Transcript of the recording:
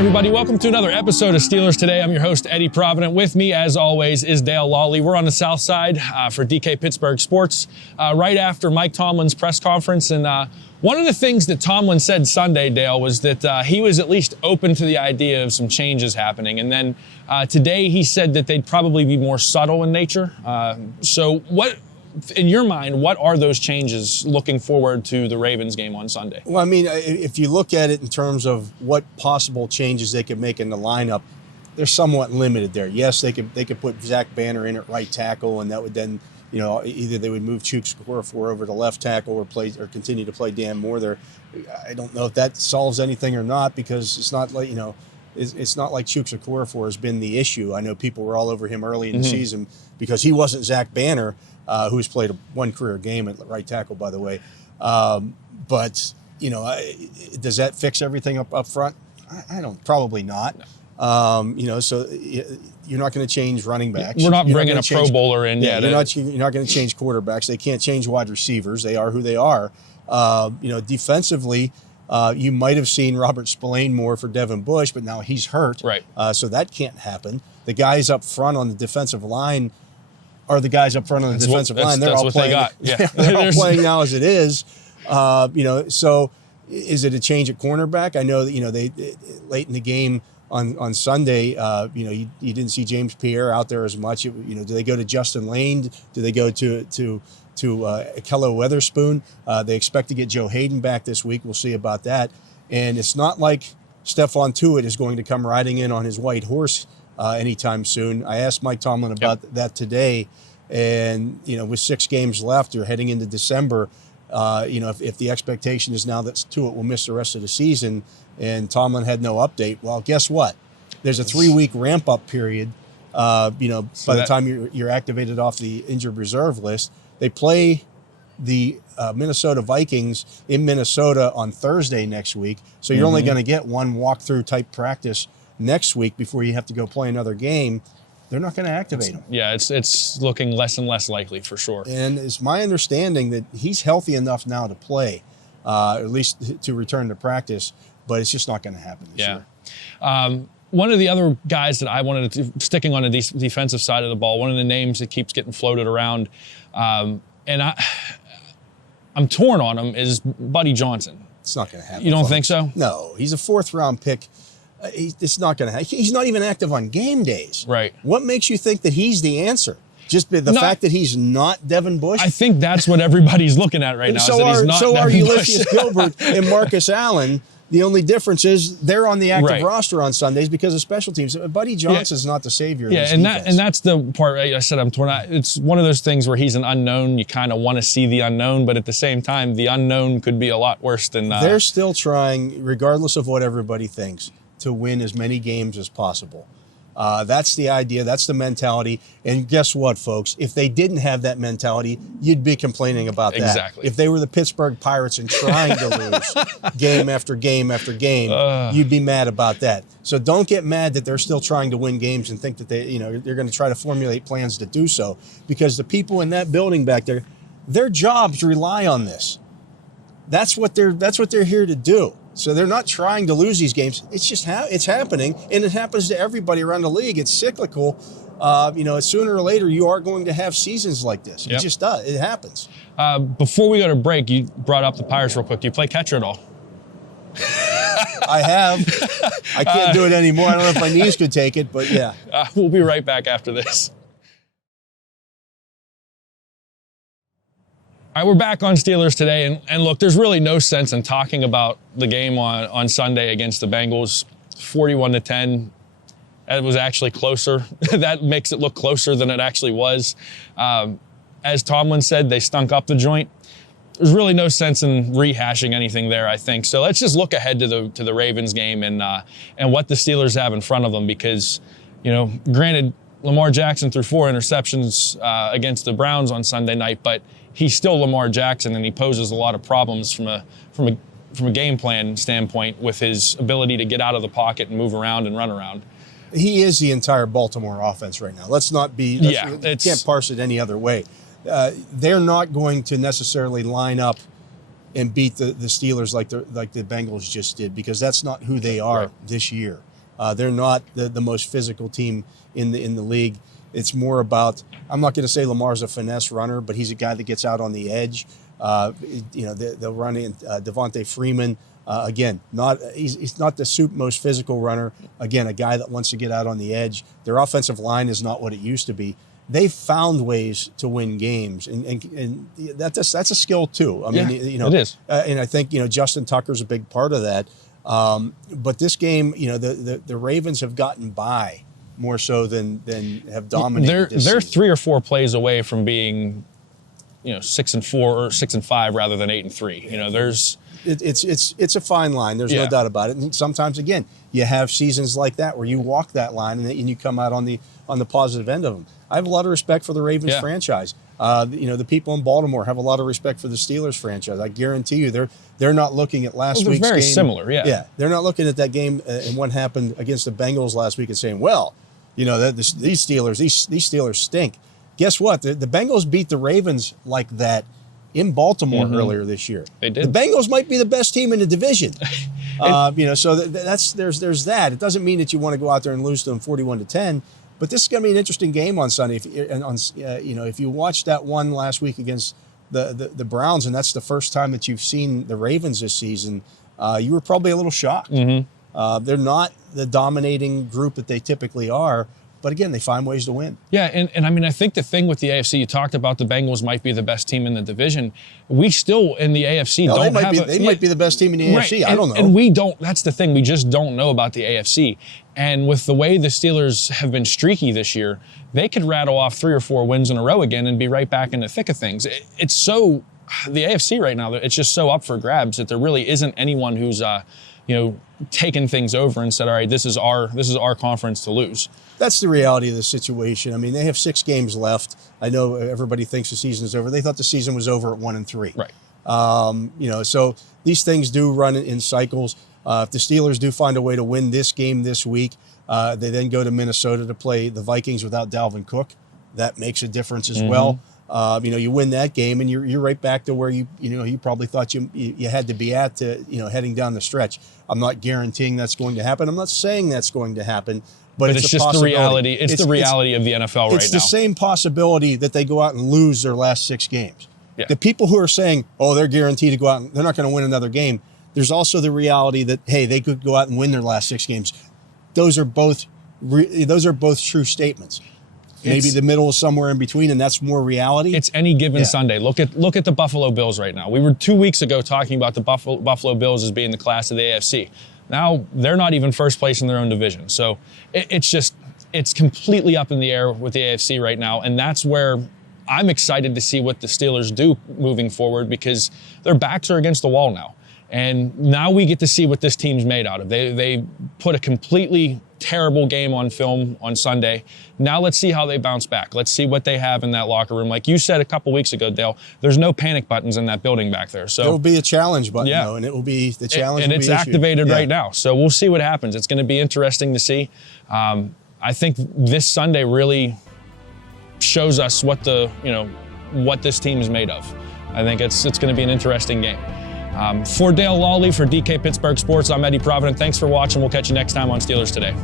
Everybody, welcome to another episode of Steelers Today. I'm your host, Eddie Provident. With me, as always, is Dale Lolley. We're on the south side for Pittsburgh Sports, right after Mike Tomlin's press conference. And one of the things that Tomlin said Sunday, Dale, was that he was at least open to the idea of some changes happening. And then today he said that they'd probably be more subtle in nature. So what, in your mind, what are those changes looking forward to the Ravens game on Sunday? Well, I mean, if you look at it in terms of what possible changes they could make in the lineup, they're somewhat limited there. Yes, they could put Zach Banner in at right tackle, and that would then, you know, either they would move Kovacevic over to left tackle or continue to play Dan Moore there. I don't know if that solves anything or not, because it's not like, you know, it's not like Kovacevic has been the issue. I know people were all over him early in the season because he wasn't Zach Banner, who's played one career game at right tackle, by the way. But, you know, does that fix everything up front? I don't, probably not. No. You know, so you're not going to change running backs. We're not bringing a Pro Bowler in. Yeah, you're not going to change quarterbacks. They can't change wide receivers. They are who they are. You know, defensively, you might have seen Robert Spillane more for Devin Bush, but now he's hurt. Right. So that can't happen. The guys up front on the defensive line are the guys up front on the defensive line. They're all playing. Yeah. They're all playing now as it is. You know, so is it a change at cornerback? I know that, you know, they late in the game on Sunday, you know, you didn't see James Pierre out there as much. You know, do they go to Justin Lane? Do they go to Kello Weatherspoon? They expect to get Joe Hayden back this week. We'll see about that. And it's not like Stephon Tuitt is going to come riding in on his white horse anytime soon. I asked Mike Tomlin about that today, and, you know, with 6 games left or heading into December, you know, if the expectation is now that Tuitt will miss the rest of the season, and Tomlin had no update, well, guess what? There's a 3-week ramp-up period. You know, so by the time you're activated off the injured reserve list, they play the Minnesota Vikings in Minnesota on Thursday next week. So you're only going to get one walkthrough type practice next week before you have to go play another game. They're not going to activate him. Yeah, it's looking less and less likely for sure. And it's my understanding that he's healthy enough now to play, at least to return to practice, but it's just not going to happen this year. One of the other guys that I wanted to, sticking on the defensive side of the ball, one of the names that keeps getting floated around, and I'm torn on him, is Buddy Johnson. It's not going to happen. You don't think so? No, he's a 4th-round pick. It's not going to happen. He's not even active on game days. Right. What makes you think that he's the answer? Just the fact that he's not Devin Bush? I think that's what everybody's looking at right now. So are Ulysses Gilbert and Marcus Allen. The only difference is they're on the active roster on Sundays because of special teams. Buddy Johnson's not the savior of this defense. And that's the part I said I'm torn out. It's one of those things where he's an unknown. You kind of want to see the unknown, but at the same time, the unknown could be a lot worse than... They're still trying, regardless of what everybody thinks, to win as many games as possible. That's the idea. That's the mentality. And guess what, folks? If they didn't have that mentality, you'd be complaining about that. Exactly. If they were the Pittsburgh Pirates and trying to lose game after game after game, you'd be mad about that. So don't get mad that they're still trying to win games and think that they're going to try to formulate plans to do so, because the people in that building back there, their jobs rely on this. That's what they're here to do. So they're not trying to lose these games. It's just it's happening, and it happens to everybody around the league. It's cyclical. You know, sooner or later, you are going to have seasons like this. It just does. It happens. Before we go to break, you brought up the Pirates real quick. Do you play catcher at all? I have. I can't do it anymore. I don't know if my knees could take it, but yeah. We'll be right back after this. All right, we're back on Steelers Today, and look, there's really no sense in talking about the game on Sunday against the Bengals, 41-10. It was actually closer. That makes it look closer than it actually was. As Tomlin said, they stunk up the joint. There's really no sense in rehashing anything there, I think. So let's just look ahead to the Ravens game and what the Steelers have in front of them, because, you know, granted, Lamar Jackson threw 4 interceptions against the Browns on Sunday night, but he's still Lamar Jackson, and he poses a lot of problems from a game plan standpoint with his ability to get out of the pocket and move around and run around. He is the entire Baltimore offense right now. Let's not be. You can't parse it any other way. They're not going to necessarily line up and beat the Steelers like the Bengals just did, because that's not who they are this year. They're not the most physical team in the league. It's more about, I'm not going to say Lamar's a finesse runner, but he's a guy that gets out on the edge. They'll run in Devontae Freeman. Again, he's not the most physical runner. Again, a guy that wants to get out on the edge. Their offensive line is not what it used to be. They've found ways to win games, and that's a skill too. I mean, it is. And I think Justin Tucker's a big part of that. But this game, the Ravens have gotten by more so than have dominated. They're 3 or 4 plays away from being, 6-4 or 6-5 rather than 8-3. There's. It's a fine line. There's no doubt about it. And sometimes, again, you have seasons like that where you walk that line and you come out on the positive end of them. I have a lot of respect for the Ravens franchise. The people in Baltimore have a lot of respect for the Steelers franchise. I guarantee you, they're not looking at last week's game. Very similar, yeah. Yeah, they're not looking at that game and what happened against the Bengals last week and saying, well, these Steelers stink. Guess what? The Bengals beat the Ravens like that in Baltimore earlier this year. They did. The Bengals might be the best team in the division. So there's that. It doesn't mean that you want to go out there and lose to them 41-10. But this is going to be an interesting game on Sunday. If you watched that one last week against the Browns, and that's the first time that you've seen the Ravens this season, you were probably a little shocked. They're not the dominating group that they typically are. But again, they find ways to win. Yeah, and I mean, I think the thing with the AFC, you talked about the Bengals might be the best team in the division. We still, in the AFC, they might be the best team in the AFC. I don't know. And we don't, that's the thing, we just don't know about the AFC. And with the way the Steelers have been streaky this year, they could rattle off 3 or 4 wins in a row again and be right back in the thick of things. It's so, the AFC right now, it's just so up for grabs that there really isn't anyone who's, taken things over and said, all right, this is our conference to lose. That's the reality of the situation. I mean, they have 6 games left. I know everybody thinks the season is over. They thought the season was over at 1-3. Right. So these things do run in cycles. If the Steelers do find a way to win this game this week, they then go to Minnesota to play the Vikings without Dalvin Cook. That makes a difference as well. You win that game, and you're right back to where you probably thought you had to be at to heading down the stretch. I'm not guaranteeing that's going to happen. I'm not saying that's going to happen, but it's just the reality. It's the reality of the NFL right now. It's the same possibility that they go out and lose their last 6 games. Yeah. The people who are saying, "Oh, they're guaranteed to go out and they're not going to win another game," there's also the reality that hey, they could go out and win their last 6 games. Those are both true statements. Maybe the middle is somewhere in between, and that's more reality. It's any given Sunday. Look at the Buffalo Bills right now. We were 2 weeks ago talking about the Buffalo Bills as being the class of the AFC. Now they're not even first place in their own division. So it's completely up in the air with the AFC right now, and that's where I'm excited to see what the Steelers do moving forward because their backs are against the wall now. And now we get to see what this team's made out of. They put a completely terrible game on film on Sunday. Now let's see how they bounce back. Let's see what they have in that locker room. Like you said a couple weeks ago, Dale, there's no panic buttons in that building back there. So there will be a challenge button, though, and it will be the challenge. And it's activated right now. So we'll see what happens. It's going to be interesting to see. I think this Sunday really shows us what this team is made of. I think it's going to be an interesting game. For Dale Lolley, for DK Pittsburgh Sports, I'm Eddie Provident. Thanks for watching. We'll catch you next time on Steelers Today.